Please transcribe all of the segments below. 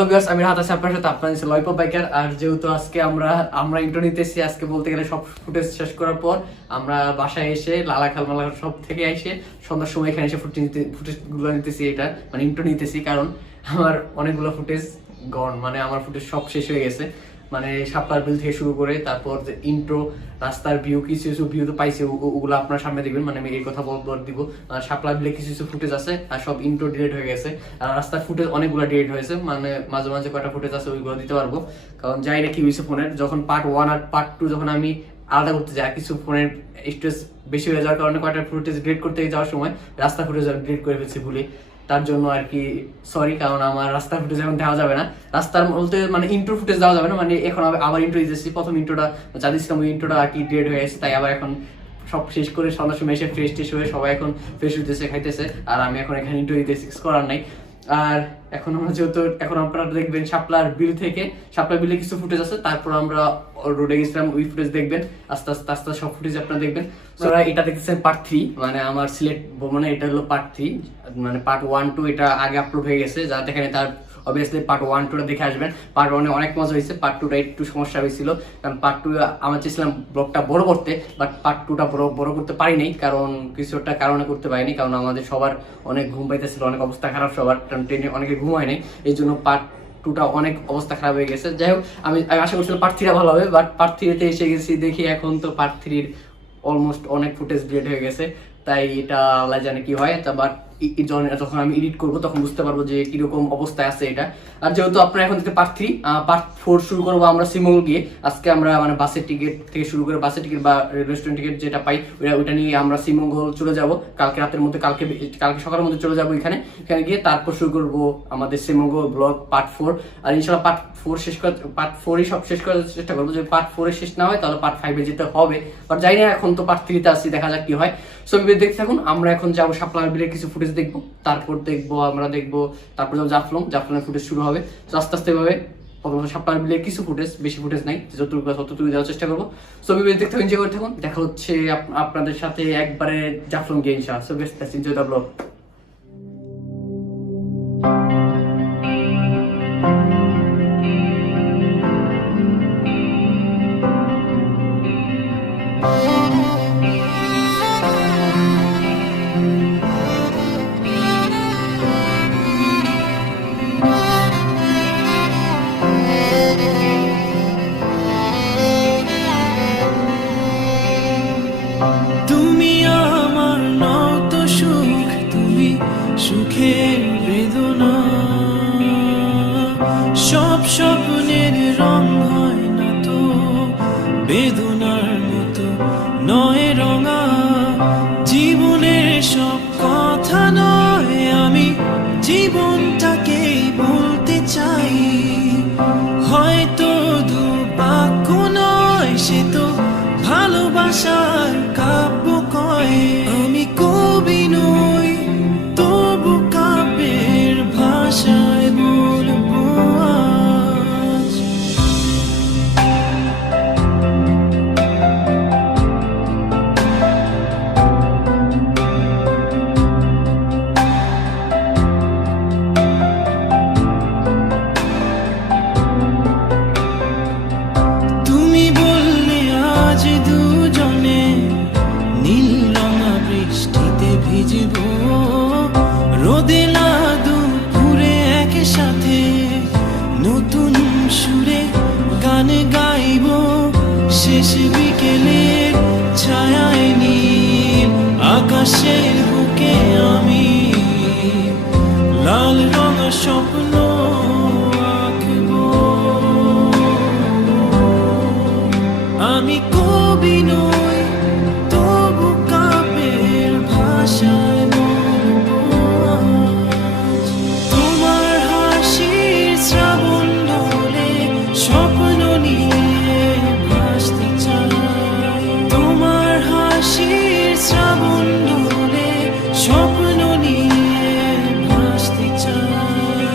Hello viewers, আমি রাহাত আছি আপনার সাথে। আপনার হচ্ছে লয়পো বাইকার। আর যেহেতু আজকে আমরা ইন্ট্রো নিতেছি, আজকে বলতে গেলে সব ফুটেজ শেষ করার পর আমরা বাসায় এসে লালাখাল মালাখাল সব থেকে এসে সন্ধ্যার সময় এখানে এসে ফুটেজগুলো নিতেছি, এটা মানে ইন্ট্রো নিতেছি, কারণ আমার অনেকগুলো ফুটেজ গন, মানে আমার ফুটেজ সব শেষ হয়ে গেছে। মানে শাপলার বিল থেকে শুরু করে তারপর যে ইন্ট্রো, রাস্তার ভিউ, কিছু কিছু ভিউ তো পাইছি, ওগুলো আপনার সামনে দেখবেন। মানে আমি এই কথা বল দিব, শাপলার বিলে কিছু কিছু ফুটেজ আছে আর সব ইন্ট্রো ডিলিট হয়ে গেছে। আর রাস্তার ফুটেজ অনেকগুলো ডিলিট হয়েছে, মানে মাঝে মাঝে কয়টা ফুটেজ আছে ওইগুলো দিতে পারবো, কারণ যাই না কি হয়েছে ফোনের। যখন পার্ট 1 আর পার্ট 2 যখন আমি আলাদা করতে যাই, কিছু ফোনের স্টোরেজ বেশি হয়ে যাওয়ার কারণে কয়টা ফুটেজ ডিলিট করতে যাওয়ার সময় রাস্তা ফুটেজ ডিলিট করে ফেলছি ভুলে। তার জন্য আর কি সরি, কারণ আমার রাস্তার ফুটেজ এখন দেওয়া যাবে না। রাস্তার বলতে মানে ইন্ট্রো ফুটেজ দেওয়া যাবে না, মানে এখন আবার ইন্ট্রো দিতেছি। প্রথম ইন্ট্রোটা যা দিচ্ছিলাম ওই ইন্ট্রোটা আর কি ডিলিট হয়ে গেছে, তাই আবার এখন সব শেষ করে সন্ধ্যার সময় এসে ফ্রেশ ট্রেশ হয়ে সবাই এখন ফ্রেশ হইতেছে, খাইতেছে, আর আমি এখন এখানে ইন্ট্রো দিতেছি, করার নাই। আর এখন আমরা যেহেতু এখন আপনারা দেখবেন শাপলার বিল থেকে, শাপলার বিলে কিছু ফুটেজ আছে, তারপর আমরা রোডে গেছিলাম, ওই ফুটেজ দেখবেন। আস্তে আস্তে আস্তে সব ফুটেজ আপনারা দেখবেন। এটা দেখতেছেন পার্ট 3, মানে আমার সিলেট, মানে এটা হলো পার্ট 3, মানে পার্ট 1 2 এটা আগে আপলোড হয়ে গেছে, যা দেখেন তার অবভিয়াসলি পার্ট 1 2 দেখে আসবেন। পার্ট 1 এ অনেক মজা হয়েছে, পার্ট 2টা একটু সমস্যা হয়েছিল, কারণ পার্ট 2 আমার চেয়েছিলাম ব্লগটা বড় করতে, বাট পার্ট 2টা বড় করতে পারিনি, কারণ কিছু একটা কারণে করতে পারিনি। কারণ আমাদের সবার অনেক ঘুম পাইতেছিল, অনেক অবস্থা খারাপ সবার, কারণ ট্রেনে অনেকে ঘুম হয়নি, এই জন্য পার্ট 2টা অনেক অবস্থা খারাপ হয়ে গেছে। যাই হোক, আমি আশা করছিলাম পার্ট 3টা ভালো হবে, বাট পার্ট 3তে এসে গেছি, দেখি এখন তো পার্ট 3-র অলমোস্ট অনেক ফুটেজ ডিলিট হয়ে গেছে। তাই এটা আল্লাহ জানে কি হয়, বাট যখন আমি এডিট করবো তখন বুঝতে পারবো যে কিরকম অবস্থায় আছে এটা। আর যেহেতু আপনারা এখন থেকে পার্ট 3, পার্ট 4 শুরু করবো আমরা শ্রীমঙ্গল গিয়ে। আজকে আমরা মানে বাসের টিকিট থেকে শুরু করে, বাসের টিকিট বা রেস্টুরেন্ট টিকিট যেটা পাই ওইটা নিয়ে আমরা শ্রীমঙ্গল চলে যাব কালকে রাতের মধ্যে, কালকে সকালের মধ্যে চলে যাবো এখানে গিয়ে তারপর শুরু করবো আমাদের শ্রীমঙ্গল ব্লগ পার্ট 4। আর ইনশাল্লাহ পার্ট 4 শেষ করে, পার্ট 4ই সব শেষ করার চেষ্টা করবো। যদি পার্ট 4 শেষ না হয় তাহলে পার্ট 5-এ যেতে হবে, বাট জানি না, এখন তো পার্ট 3-তে আসছি, দেখা যাক কি হয়। সো দেখতে থাকুন। আমরা এখন যাবো শাপলার বিলের কিছু ফুটেজ দেখবো, তারপর তারপর যাবো জাফলংয়ের ফুটেজ শুরু হবে। তো আস্তে আস্তে ভাবে প্রথমত শাপলার বিলের কিছু ফুটেজ, বেশি ফুটেজ নাই, যতটুকু দেওয়ার চেষ্টা করবো। সো দেখতে থাকুন, এনজয় করে থাকুন। দেখা হচ্ছে আপনাদের সাথে একবারে জাফলং গিয়ে ইনশাআল্লাহ। So let's enjoy the blog. তুমি আমার নত সুখ, তুমি সুখের বেদনা, সব স্বপ্নের রং হয় না তো বেদনার মতো নয় রঙা। জীবনের সব কথা নয়, আমি জীবনটাকে বলতে চাই, হয়তো দু বাক্য নয়, সে তো ভালোবাসার কাব্য কয়। আমি কবি নই, তবু কাব্যের ভাষায় বলবো আজ। তুমি বললে আজ দুজনে নীল রঙা বৃষ্টিতে ভিজব, রোদে না দুপুরে একসাথে নতুন সুরে গান গাইব, শেষ বিকেলের ছায়ায় নীল আকাশের বুকে আমি লাল রঙা স্বপ্ন আঁকবো। আমি কবি নই, তবু কাব্যের ভাষায় বলবো আজ। তোমার হাসির শ্রাবণ ঢলে স্বপ্ন নিয়ে ভাসতে চাই, তোমার হাসির শ্রাবণ ঢলে স্বপ্ন নিয়ে ভাসতে চাই।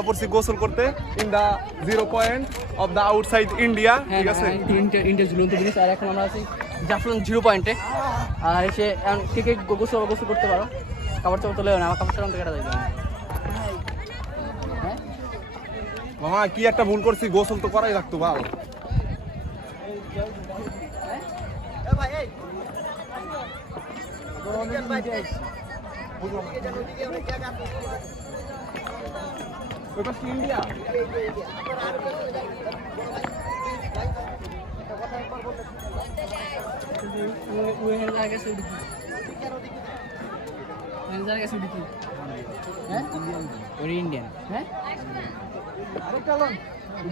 আয়া পড়ছি গোসল করতে in the 0 point of the outside India, ঠিক আছে? ইন্ডিয়া ঝুলন্ত ব্রিজ। আর এখন আমরা আছি জাফলং 0 পয়েন্টে। আর এসে কে কে গোসল করতে পারো, কাপড় চাপড় তোলে না, আমার কাপড় চাপড় কেটে যাবে। মামা কি একটা ভুল করছি, গোসল তো করাই লাগতো বাল।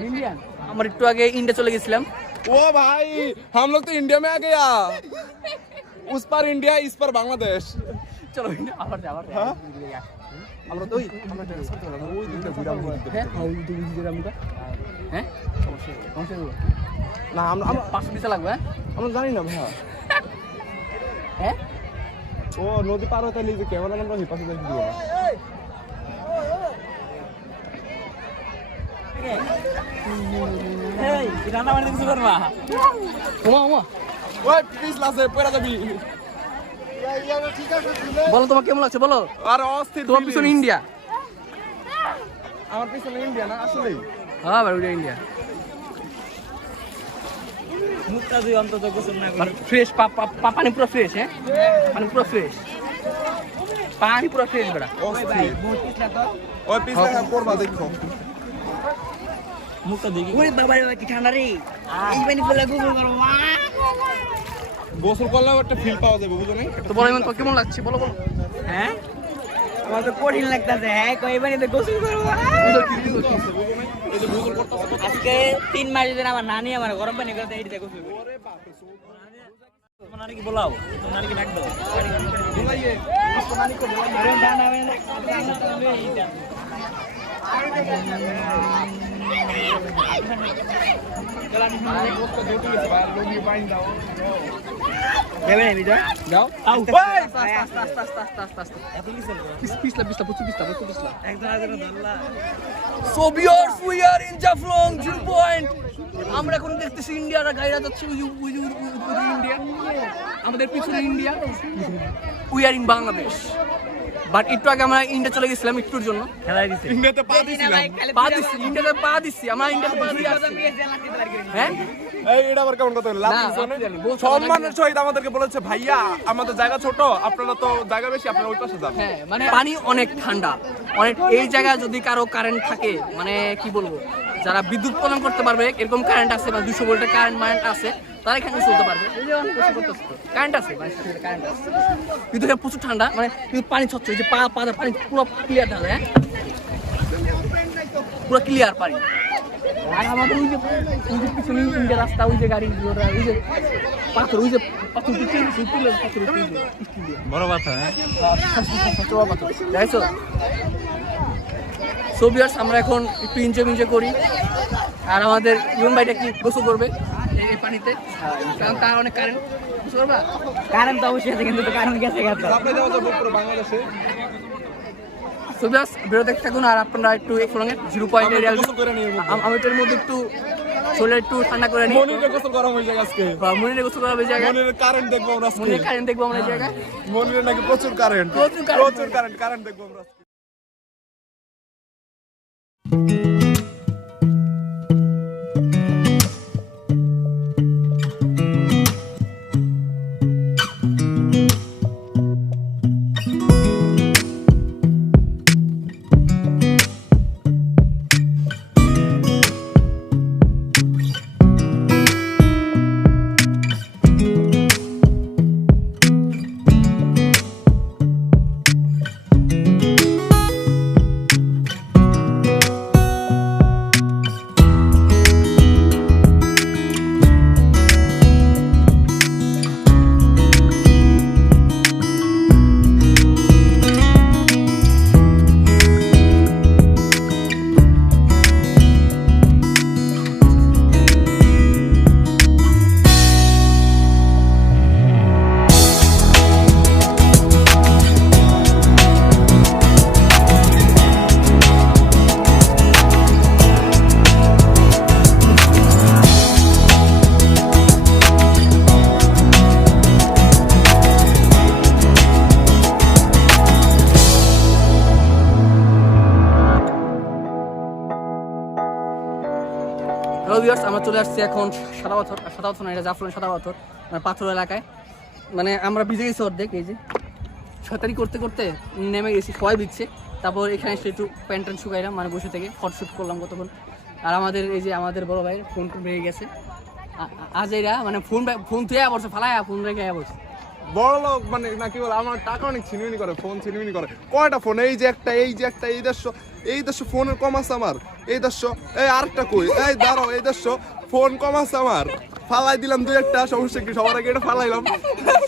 ইন্ডিয়া আমরা একটু আগে ইন্ডিয়া চলে গেছিলাম। ओ भाई हम लोग तो इंडिया में आ गया, उस पर इंडिया इस पर बांग्लादेश। চলো আবার হ্যাঁ? আমরা তো ওই দিকটা ঘুরে আমরা হ্যাঁ না আমরা 500 পিসা লাগবে। আমরা জানি না ভাইয়া। হ্যাঁ ও নদী পার হতে নিয়ে ক্যামেরা আমরা হিপাশে দেখি দিব না। ওই প্লিজ লাসে পড়া যাবি। বলো তোমার কেমন লাগছে বলো। আর অস্থির তোমার পিছনে ইন্ডিয়া। আমার পিছনে ইন্ডিয়া না আসলেই। হ্যাঁ ভাই ওটা ইন্ডিয়া। মুখটা দুই অন্তত গোসল না করে ফ্রেশ পানি পুরো ফ্রেশ। হ্যাঁ পানি পুরো ফ্রেশ, পানি পুরো ফ্রেশ বেড়া। অস্থির। মুখটা তো ওই পিছনে পড়বা দেখো। মুখটা দেখি ওরে বাবা রে কি ঠান্ডা রে এই পানি বলে গোসল করব মা গোসল করলে একটা ফিল পাওয়া যাবে, বুঝো নাই? তো বলো ইমন, কেমন লাগছে বলো বলো। হ্যাঁ আমার তো কঠিন লাগতাছে। হ্যাঁ কই পানিতে গোসল করব এই যে গোসল করতেছ আজকে 3 মাস ধরে আমার নানি আমার গরম পানি করে এইটা গোসল করে। ওরে বাপ রে তোমার নানি কি বলাও, তোমার নানি কি ডাক দাও বুঝাইয়ে নানি কো বলাও রে জানা আমি যাও আউ So viewers, we are in Jaflong 0 point. আমরা এখন দেখতেছি ইন্ডিয়ারা গাইরা যাচ্ছে ইন্ডিয়া, আমাদের পিছনে India. We are in Bangladesh. But একটু আগে আমরা ইন্ডিয়া চলে গেছিলাম একটুর জন্য। খেলাই দিছে ইন্ডিয়াতে পা দিছিলাম। ইন্ডিয়াতে পা দিচ্ছি আমরা, ইন্ডিয়াতে পা দিয়ে আসছি। হ্যাঁ এই এটা আবার কেমন কথা লাভ না, দিছো না? আপনি বলছেন সম্মানের সহিত আমাদেরকে বলেছে ভাইয়া আমাদের জায়গা ছোট, আপনারা তো জায়গা বেশি, আপনারা ওই পাশে যান। হ্যাঁ মানে পানি অনেক ঠান্ডা, অনেক। এই জায়গায় যদি কারো কারেন্ট থাকে, মানে কি বলবো, যারা বিদ্যুৎ উৎপাদন করতে পারবে এরকম কারেন্ট আছে বা 200 ভোল্টের কারেন্ট আছে, তারা এখানে চলতে পারবে। কারেন্ট আছে কারেন্ট আছে, কিন্তু এখানে প্রচুর ঠান্ডা, মানে কিন্তু পানি ছচ্ছে, যে পানি পুরো ক্লিয়ার ঢালে। হ্যাঁ পুরো ক্লিয়ার পানি। আর আমাদের ওই যে পিছনে ইন্ডিয়া রাস্তা, ওই যে গাড়ি, ওই যে পাথর, ওই যে পাথর বড় কথা। হ্যাঁ দেখছো। সো ভিউয়ার্স, আমরা এখন একটু এনজয় করি। আর আমাদের ইয়ং ভাইটা কি গোসল করবে এই পানিতে, কারণ তার অনেক কারেন্ট। গোসল করবা? কারেন্ট তো অবশ্যই আছে, কিন্তু তো কারেন্ট গেছে গেছে আপনি যাওয়া যাবে পুরো বাংলাদেশে। সো ভিউয়ার্স, ভিডিও দেখতে থাকুন। আর আপনারা একটু ফোনে 0 পয়েন্ট এরিয়া গোসল করে নিয়ে আমি এটার মধ্যে একটু শরীর একটু ঠান্ডা করে নিই। মনিরে গোসল করা হয়ে যায় আজকে। বা মনিরে গোসল করা হবে জায়গায়, মনিরে কারেন্ট দেখবো আমরা আজকে। মনিরে কারেন্ট দেখবো আমরা এই জায়গায়। মনিরে নাকি প্রচুর কারেন্ট, প্রচুর কারেন্ট দেখবো আমরা আজকে। ভিউয়ার্স আমরা চলে আসছি এখন সাদা পাথর না, এটা জাফলং সাদা পাথর মানে পাথর এলাকায়। মানে আমরা ভিজে গেছি অর্ধেক, এই যে সাঁতারি করতে করতে নেমে গেছি, সবাই ভিজছে। তারপর এখানে এসে একটু প্যান্ট ট্যান্ট শুকাইলাম, মানে বসে থেকে ফটোশ্যুট করলাম কতক্ষণ। আর আমাদের এই যে আমাদের বড় ভাই ফোন ভেঙে গেছে আজ, এরা মানে ফোন তুই বসে ফালায় ফোন রেখে বসে বড় লোক মানে না কি বলে, আমার টাকা অনেক ছিনিমিনি করে, ফোন ছিনিমিনি করে। কয়টা ফোন? এই যে একটা, এই যে একটা, এই 150 ফোনের কম আছে আমার, এই 150, এই আরেকটা কই, এই দাঁড়াও, এই 150 ফোন কম আছে আমার, ফালাই দিলাম 2-1টা, সমস্যা কি? সবার আগে এটা ফালাইলাম,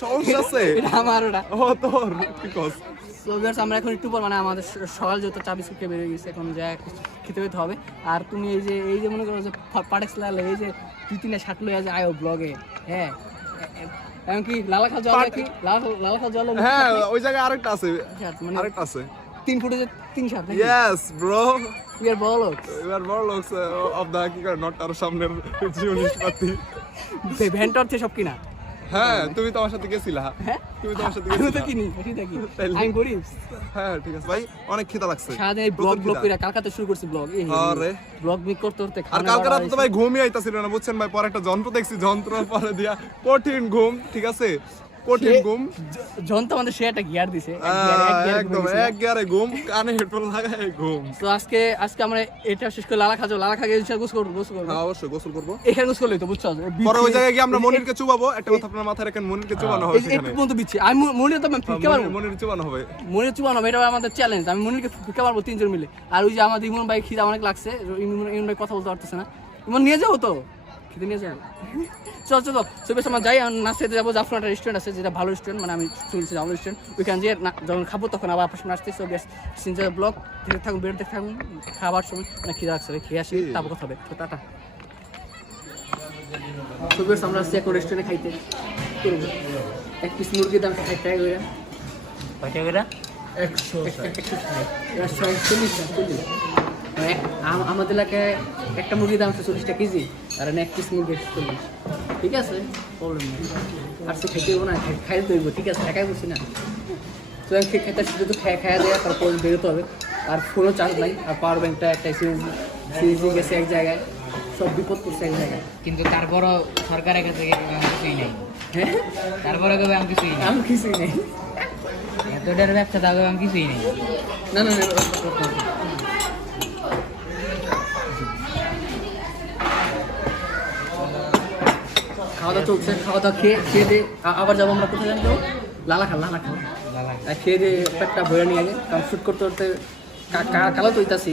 সমস্যা আছে? এটা আমার ওটা। ও তোর কি কস? সো ভিউয়ার্স আমরা এখন একটু পর মানে আমাদের সকাল যেহেতু চা বিস্কুট খেয়ে বেরিয়ে গেছে, এখন যা খেতে পেতে হবে। আর তুমি এই যে মনে করো যে পাটেক্স লালে এই যে 2-3টা শার্ট লইয়া যে আয়ো ব্লগে, হ্যাঁ এমনকি লালা খাওয়া জল কি লালা খাওয়া জল, হ্যাঁ ওই জায়গায় আরেকটা আছে, মানে আরেকটা আছে 3 ফুটে যে 3 শার্ট নাকি? ইয়েস ব্রো, উই আর বড় লোক, এবার বড় লোক অফ দা কি করে নট আর সামনের জিনিসপাতি। ভেন্টর থেকে সব কিনা। হ্যাঁ তুমি তো আমার সাথে গেছিলা, হ্যাঁ তুমি তো আমার সাথে আমি তো গেছিলা। কিনি সেটা কি তাইলে? আমি গরিব। হ্যাঁ ঠিক আছে ভাই, অনেক খিদা লাগছে। সারাদিন এই ব্লগ করে কালকাতে শুরু করছি ব্লগ, এই আরে ব্লগ মিক করতে করতে আর কালকে রাতে তো ভাই ঘুমই আইতাছিল না, বুঝছেন ভাই? পরে একটা যন্ত্র দেখছি, যন্ত্র পরে দিয়া কঠিন ঘুম, ঠিক আছে, কঠিন ঘুম। জন তো আমাদের সে একটা গিয়ার দিছে, একদম এক গিয়ারে ঘুম, কানে হেডফোন লাগায় ঘুম। তো আজকে আমরা এটা শেষ করে লালা খাবো, লালা খাগে গোসল করবো হ্যাঁ অবশ্যই গোসল করবো। এখানে গোসল করলে তো বুঝছো, পরে ওই জায়গায় গিয়ে আমরা মনিরকে চুবাবো। একটা কথা আপনার মাথায় রাখেন, মনিরকে চুবানো হবে একটু সেখানে। পর্যন্ত বিচ্ছি আমি মনির তো আমি ফিকে পারবো, মনির চুবানো হবে। মনির চুবানো এটা আমাদের চ্যালেঞ্জ। আমি মনিরকে ফিকে পারবো 3 জন মিলে। আর ওই যে আমাদের ইমন ভাই খিদা অনেক লাগছে, ইমন ভাই কথা বলতে পারতেছে না, ইমন নিয়ে যাবো তো খেতে নিয়ে যাবো। চলো বেশ আমরা যাই, নাচতে যাবো। জাফলং একটা রেস্টুরেন্ট আছে যেটা ভালো রেস্টুরেন্ট, মানে আমি শুনছি ভালো রেস্টুরেন্ট, ওইখানে যে যখন খাবো তখন আবার আপনার সামনে আসতেছি। বেশ সিনজার ব্লগ দেখতে থাকুন, বেরোতে থাকুন, খাবার সময় মানে খিদা লাগছে, খেয়ে আসি তারপর কথা হবে। তো টাটা। তো বেশ আমরা আসছি এখন রেস্টুরেন্টে খাইতে, এক পিস মুরগির দাম 60 টাকা করে। কয়টা করে? 140 আমাদের এলাকায় একটা মুরগির দাম 40 টাকা কেজি, আর এক পিস মুরগি 40। ঠিক আছে, প্রবলেম নেই। আর সে খেতে হবো না, খাইতে দইব, ঠিক আছে, একাই বসি না। তো খেতে শুধু খাওয়া দেওয়া, তারপর বেরোতে হবে। আর ফোনও চার্জ নাই, আর পাওয়ার ব্যাংকটা একটা সিরিজি গেছে এক জায়গায়, সব বিপদ করছে এক জায়গায়। কিন্তু তারপরও সরকারের কাছে কিছুই নেই, হ্যাঁ তারপরে কেউ আমি কিছুই নেই, আমি কিছুই নেই। এতটার ব্যবসা তাকে আমি কিছুই নেই। না খাওয়া দাওয়া চলছে, খাওয়া দাওয়া খেয়ে দিয়ে আবার যাবো আমরা কোথায় জানি, যাবো লালা খাল। আর খেয়ে দিয়ে পেটটা ভরে নিয়ে আগে, কারণ শ্যুট করতে করতে কালো তো হইতাছি,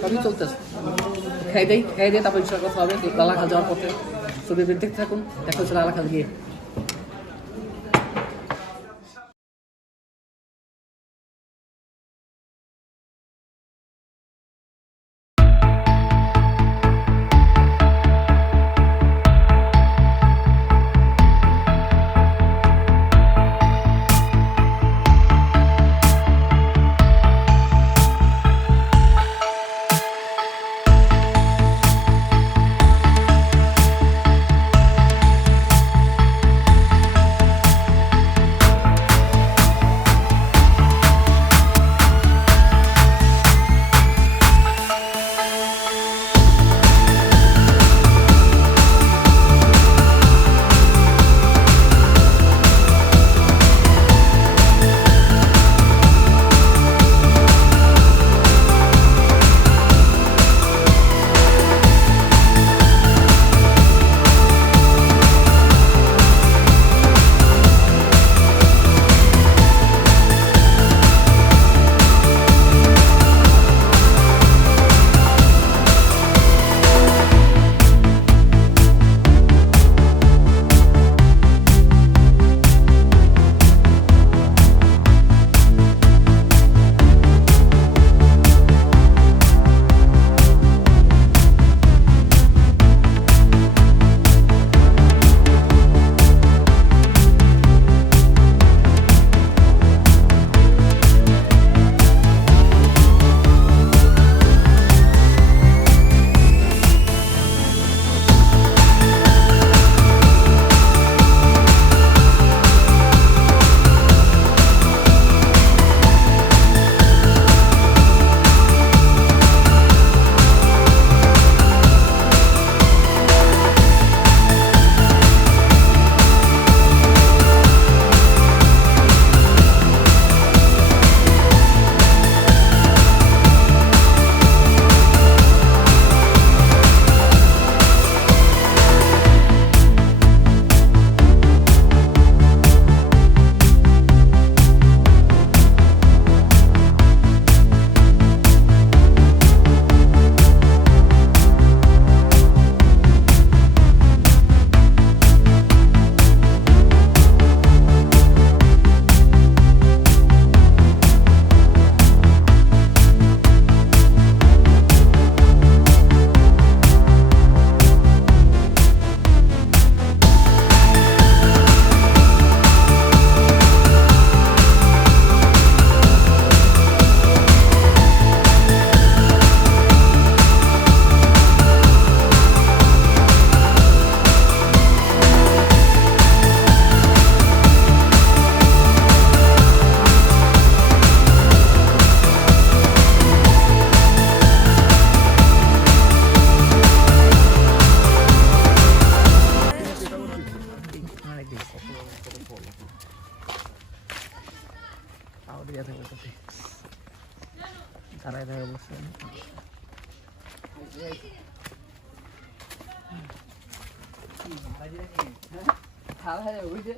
সবই চলতেছে। খেয়ে দিয়ে তারপর ইচ্ছা কথা হবে লালা খাল যাওয়ার পথে। ছবি দেখতে থাকুন, দেখা হচ্ছে লালা খাল গিয়ে। ইয়া থাকবে সাথে দাঁড়ায় দাঁড়ায় বসে ওই যে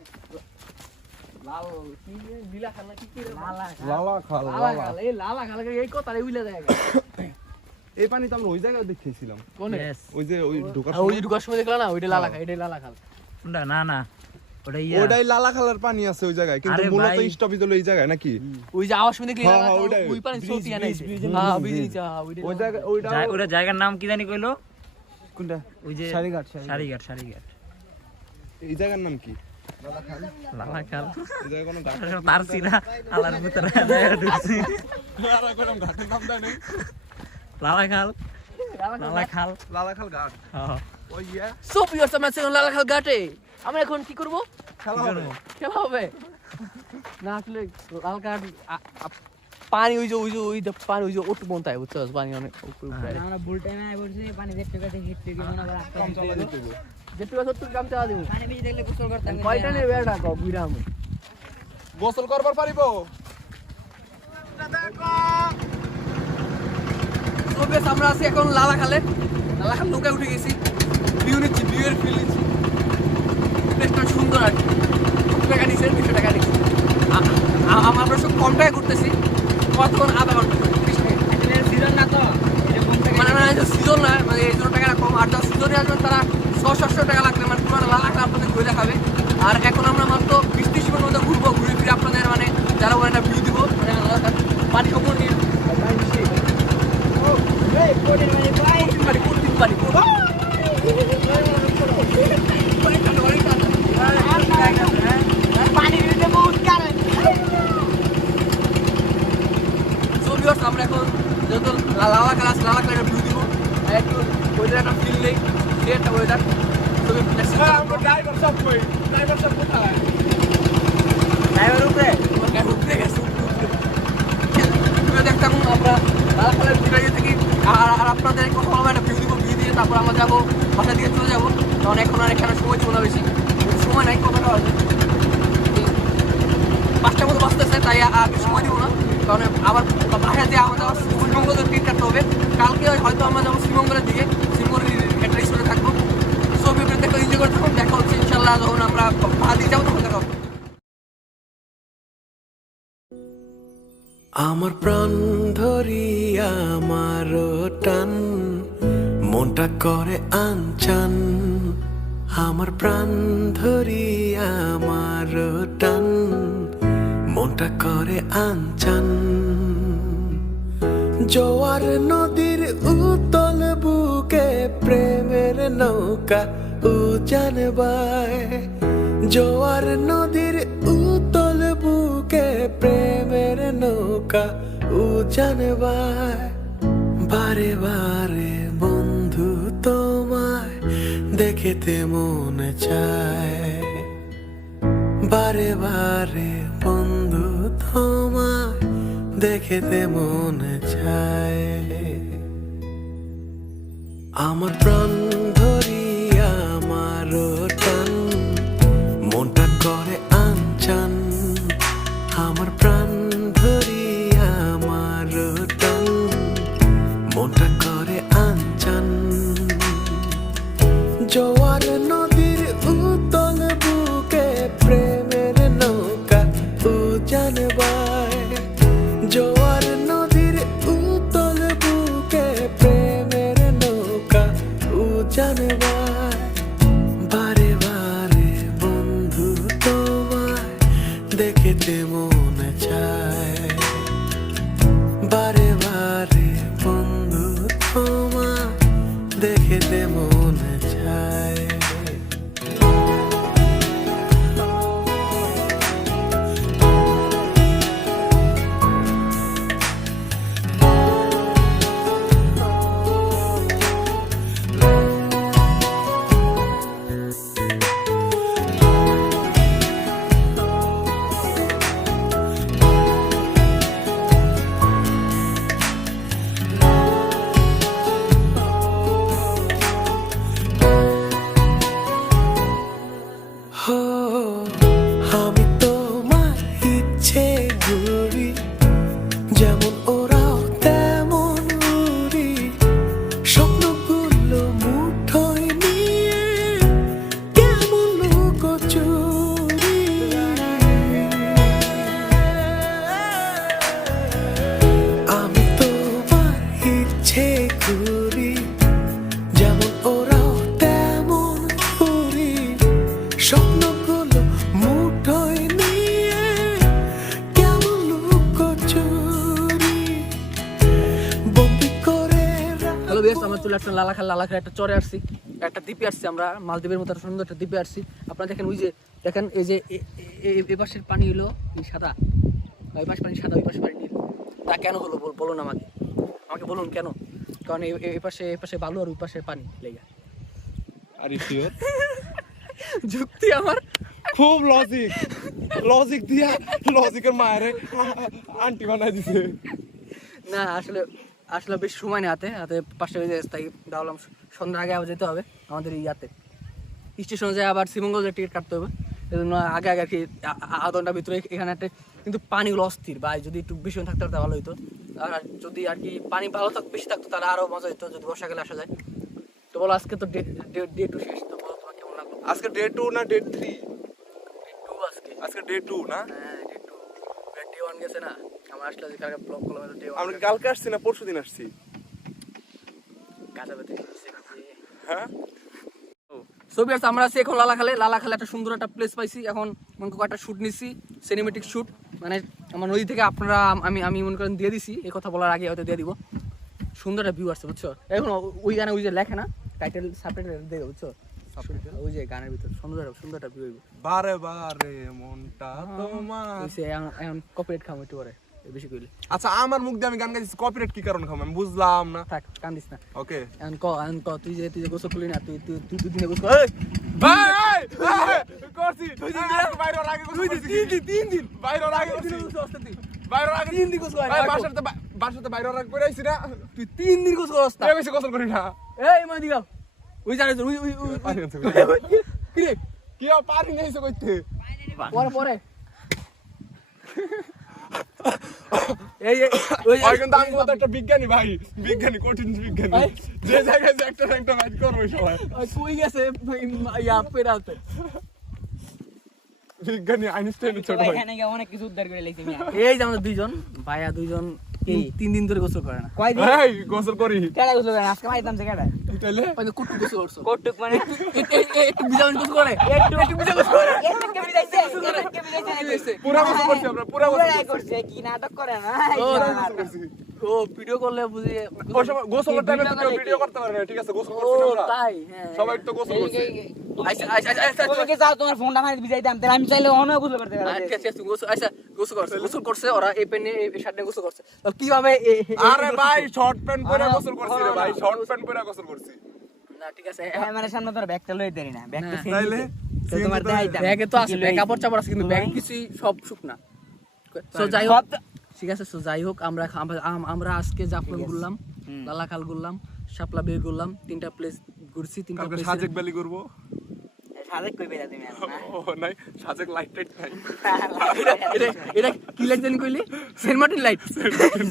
লাল কি লীলা খাল না কি কি লালা খাল লালা খাল এই লালা খাল এই কথা উইলে যায় এই পানি তো আমরা ওই জায়গায় দেখেছিলাম কোনে ওই যে ওই ঢোকার ওই ঢুকার সময় দেখলা না ওইটা লালা খাল এটাই লালা খাল কোনটা না না ওটা ওটাই লালা খালের পানি আছে ওই জায়গায় কিন্তু আরে মূলত ভাই। স্টপেজ হলো এই জায়গায় নাকি ওই যে আওয়াজ শুনে দেখলি হ্যাঁ, লালা হ্যাঁ, খাল, ওইটাই। ওই পানি সত্যি আনাইছে ব্রিজ, হ্যাঁ ব্রিজ। ব্রিজ ওইটা ওই জায়গা ওইটা ওটা জায়গার নাম কি জানি কইলো কোনটা ওই যে সারিঘাট সারিঘাট এই জায়গার নাম কি লালা খাল এই জায়গায় কোনো ঘাট তার সিরা আলার ভিতরে ঢুকছি আর কোনো ঘাটের নাম দেয় নাই লালা খাল লালা খাল ঘাট হ্যাঁ ওই ইয়া সো প্রিয় সমাজ লালা খাল ঘাটে আমরা এখন কি করব খেলা হবে খেলা হবে না আসলে লাল কাঠ পানি ওই যে পানি ওই যে ওটু বন্তায় বুঝছো পানি অনেক উপরে উপরে আমরা ভুল টাইমে আই বলছি পানি দেখতে গেছে হিটতে কি মনে আবার কম চালা দিতে হবে যেটুকু সত্যি কাম চালা দিব পানি বেশি দেখলে গোসল করতে কয়টা নেবে এটা কও বুইরাম গোসল করবার পারিব তো বেশ আমরা আছি এখন লালা খাল নৌকায় উঠে গেছি ভিউ নিচ্ছি ভিউয়ের ফিল নিচ্ছি প্লেসটা সুন্দর আর কি 200 টাকা নিচ্ছে 200 টাকা নিচ্ছে আমরা সব কম টাকায় ঘুরতেছি কতক্ষণ আধা ঘন্টা 30 মিনিট এটা সিজন না তো এটা কোন থেকে মানে সিজন না মানে এই জন্য টাকাটা কম আর যারা সিজনে আসবেন তারা 600 টাকা লাগবে মানে পুরো লালা খাল আপনাদের ঘুরে দেখাবে আর এখন আমরা মাত্র 20-30 মিনিটের মধ্যে ঘুরবো ঘুরে ফিরে আপনাদের মানে যারা ওখানে একটা ভিউ দিব মানে পানি সম্পূর্ণ পানি বেশি এই কোনের মানে ভাই পানি পানি দিতে বহুত কারণ আমরা এখন যত লালা খাল আছে লালা খালের ভিউ দিব আর একটু ওইটার একটা ফিল নেই একটা ওয়েদার ছবি আমরা ড্রাইভার সব কোথায় ড্রাইভার উপরে উপরে গেছে দেখতাম আমরা লালা খালের ভিতরে থেকে আর আপনাদের কথা বলবো একটা ভিউ দিব ভিউ দিয়ে তারপর আমরা যাবো বাসা দিকে চলে যাবো কারণ এখন আর এখানে সময় দিব না বেশি সময় নাই কতটা হবে 5টার মতো বাঁচতেছে তাই আর সময় দিব না কারণ আবার বাসা দিয়ে আমাদের আবার শ্রীমঙ্গলের টিকিট কাটতে হবে কালকে হয়তো আমরা যাবো শ্রীমঙ্গলের দিকে শ্রীমঙ্গলের একটা রিসোর্টে থাকবো ছবি দেখো এনজয় করতে থাকুন দেখা হচ্ছে ইনশাল্লাহ যখন আমরা বাসা দিয়ে যাবো তখন দেখা হবে আমার প্রাণ ধরি আমার টান মনটা করে আনচান আমার প্রাণ ধরি আমার টান মনটা করে আনচান জোয়ার নদীর উতল বুকে প্রেমের নৌকা উজান বায় জোয়ার নদীর উতল বুকে প্রেমের নৌকা উজান বায় বারে বারে বন্ধু তোমায় দেখতে মনে চায় বারে বারে বন্ধু তোমায় দেখতে মনে চায় আমার প্রাণ ধরি আমার টান মনটা করে আনচান আমার প্রাণ ধরি আমার টান মনটা করে আনচান জোয়ার নদীর উতল বুকে প্রেমের নৌকা উজান বায় জোয়ার নদীর উতল বুকে প্রেমের নৌকা উজান বায় বারে বারে বন্ধু তোমায় দেখতে মনে চায় বারে বারে বন্ধু তোমায় দেখতে মনে চায় হো আমি তোমার ইচ্ছে ঘুরি যেমন ওরাও তেমন উড়ি স্বপ্নগুলো মুঠোয় নিয়ে কেমন লুকোচুরি আমি তোমার ইচ্ছে করি যেমন ওরাও তেমন উড়ি স্বপ্নগুলো মুঠোয় নিয়ে কেমন লুকোচুরি বন্দি করে হ্যালো বেশ, আমরা চলে আসলাম লালাখাল একটা চরে আসছি, একটা দ্বীপে আসছি আমরা, মালদ্বীপের মতো একটা সুন্দর একটা দ্বীপে আসছি। আপনারা দেখেন, ওই যে দেখেন, এই যে এ পাশের পানি হলো এই সাদা, ওই পাশ পানি সাদা, ওই পাশে পানি নীল। তা কেন হলো বলুন আমাকে বলুন কেন? কারণ এ পাশে বালু আর ওই পাশে পানি লেগে। আর শিওর যুক্তি আমার খুব লজিক দিয়া লজিকের মায়ের আন্টি বানাই দিছে। না, আসলে বেশি সময় নেই হাতে 5টা বেজে গেছে, তাই ভাবলাম সন্ধ্যার আগে আবার যেতে হবে আমাদের ইয়াতে স্টেশনে যায়, আবার শ্রীমঙ্গল টিকিট কাটতে হবে। এই জন্য আগে আর কি আধা ঘন্টার ভিতরে এখানে একটা, কিন্তু পানিগুলো অস্থির ভাই, যদি একটু বেশি থাকতে পারতে ভালো হতো। আর যদি আর কি পানি ভালো বেশি থাকতো তাহলে আরো মজা হতো, যদি বর্ষাকালে আসা যায়। তো বলো, আজকে তো ডে 2 শেষ, তো বলো তোমার কেমন লাগলো? আজকে ডে 2 না ডে 3? আজকে ডে 2 না? হ্যাঁ, ডে 1 গেছে না, আমার আসলে যে কালকে ব্লগ করলাম ডে 1। আমরা কালকে আসছি না পরশুদিন আসছি? গাজা বেতে হ্যাঁ। ছবি আছে, আমরা আছি এখন লালাখালে একটা সুন্দর একটা প্লেস পাইছি। এখন মনে করেন একটা শ্যুট নিচ্ছি, সিনেমেটিক শ্যুট, মানে আমার নদী থেকে আপনারা আমি মনে করেন দিয়ে দিছি, এই কথা বলার আগে হয়তো দিয়ে দিব। সুন্দর একটা ভিউ আসছে, বুঝছো? এখন ওই গানে ওই যে লেখে না টাইটেল সাবটাইটেল দিয়ে দেবো, বুঝছো? ওই যে গানের ভিতর সুন্দর একটা ভিউ হইব। বারে মনটা তোমার। এখন কপিরাইট খাম একটু পরে বেশি কইলে। আচ্ছা, আমার মুখ দিয়ে আমি গান গাইছি, কপিরাইট কি কারণে খাম আমি বুঝলাম না। থাক, কান্দিস না। ওকে, এখন ক তুই যে গোসল করলি না, তুই দুদিনে গোসল করছি। বাইরে আগে তিন দিন বাইরে আগে করছি। বাইরে আগে 3 দিন গোসল ভাই, বাসাতে বাইরে আগে করে আইছি না। তুই 3 দিন গোসল করছ না? তুই বেশি গোসল করি না। এই মই দিগাও, ওই জানে ওই কি রে, কি পারি নাইছে কইতে। পরে এই ওই ওই কিন্তু আমি তো একটা বিজ্ঞানী ভাই, কঠিন বিজ্ঞানী, যে জায়গায় যে একটা বাইট করবে সবাই। কই গেছে ইয়া পেরাতে বিজ্ঞানী আইনস্টাইনের ছোট ভাই। এখানে গিয়ে অনেক কিছু উদ্ধার করে লাইছি আমি। এই যে আমাদের দুইজন 3 দিন ধরে গোসল করে না। কয়দিন এই গোসল করি কেডা গোসল করে আজকে মাইতাম সে কেডা তাইলে মানে কুটু গোসল করছো, কোটুক মানে একটু বিজাউন গোসল করে, একটু বিজাউন গোসল করে, এতকে বিদাইছে পুরা গোসল করছি আমরা, পুরা গোসল করছি। করছে কি নাটক করে না ও ভিডিও করলে বুঝি। ওই সময় গোসলের টাইমে তো ভিডিও করতে পারে না, ঠিক আছে? গোসল করছি না আমরা তাই, হ্যাঁ সবাই, তো গোসল করছি। আচ্ছা তুমি কি চাও তোমার ফোনটা মারি ভিজাইতাম, তাহলে আমি চাইলে অনেক গোসল করতে পারতাম। গোসল করছে ওরা, এই পেনে এই শার্ট নিয়ে গোসল করছে, তো কিভাবে আরে ভাই, শর্ট প্যান্ট পরে গোসল করছি রে ভাই, শর্ট প্যান্ট পরে গোসল করছি। না ঠিক আছে, মানে সামনে তোর ব্যাগটা লই দেরি না, ব্যাগটা হ্যাঁ, তাইলে তোমার দেখাইতাম ব্যাগে তো আছে, ব্যাগ কাপড় চাপড় আছে, কিন্তু ব্যাগ কিছুই সব শুকনা। সো যাই হোক, ঠিক আছে। সো যাই হোক, আমরা আজকে জাফলং ঘুরলাম, লালাখাল ঘুরলাম, শাপলা বে ঘুরলাম, 3টা প্লেস ঘুরছি। 3টা কালকে প্লেস সাজেক ভ্যালি করব। সাজেক কই পেলা তুমি এখন ও নাই, সাজেক লাইট টাইট নাই। এটা কি লাইট জানি কইলি? Saint Martin light.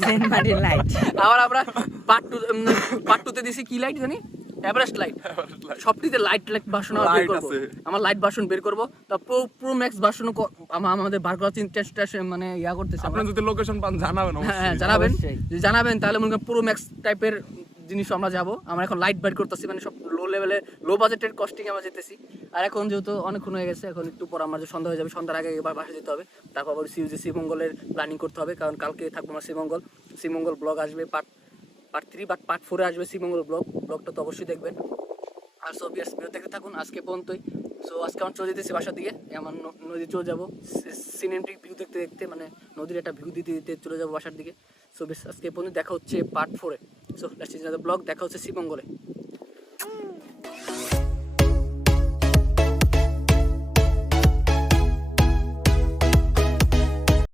Saint Martin light. আবার আমরা পার্ট 2 তে দিছি কি লাইট জানি? Everest light. সবটিতে লাইট ভার্সন বের করব। আমার লাইট ভার্সন বের করব। তা প্রো ম্যাক্স ভার্সন আমাদের বার করার চিন্তা মানে ইয়া করতেছে। আপনারা যদি লোকেশন পান জানাবেন অবশ্যই। হ্যাঁ, জানাবেন তাহলে মনে করেন প্রো ম্যাক্স টাইপের জিনিস আমরা যাব। আমরা এখন লাইট বের করতেছি, মানে সব লো লেভেলে, লো বাজেটের কস্টিং আমরা যেতেছি। আর এখন যেহেতু অনেকক্ষণ হয়ে গেছে, এখন একটু পর আমরা যে সন্ধ্যা হয়ে যাবে, সন্ধ্যার আগে এবার বাসা যেতে হবে। তারপর আবার শ্রীমঙ্গলের প্ল্যানিং করতে হবে, কারণ কালকে থাকবো আমরা শ্রীমঙ্গল ব্লগ আসবে পার্ট 3 বা পার্ট 4 আসবে শ্রীমঙ্গল ব্লগটা তো অবশ্যই দেখবেন। আর সো বিয়ার্স, ভিডিও দেখতে থাকুন আজকে পর্যন্তই। সো আজকে আমরা চলে যেতেছি বাসার দিকে, আমার নদী চলে যাবো, সিনেমেটিক ভিউ দেখতে দেখতে, মানে নদীর একটা ভিউ দিতে দিতে চলে যাবো বাসার দিকে। সো বেশ, আজকে পর্যন্ত দেখা হচ্ছে পার্ট 4-এ। So let's see the blog, দেখা হচ্ছে শ্রীমঙ্গলে।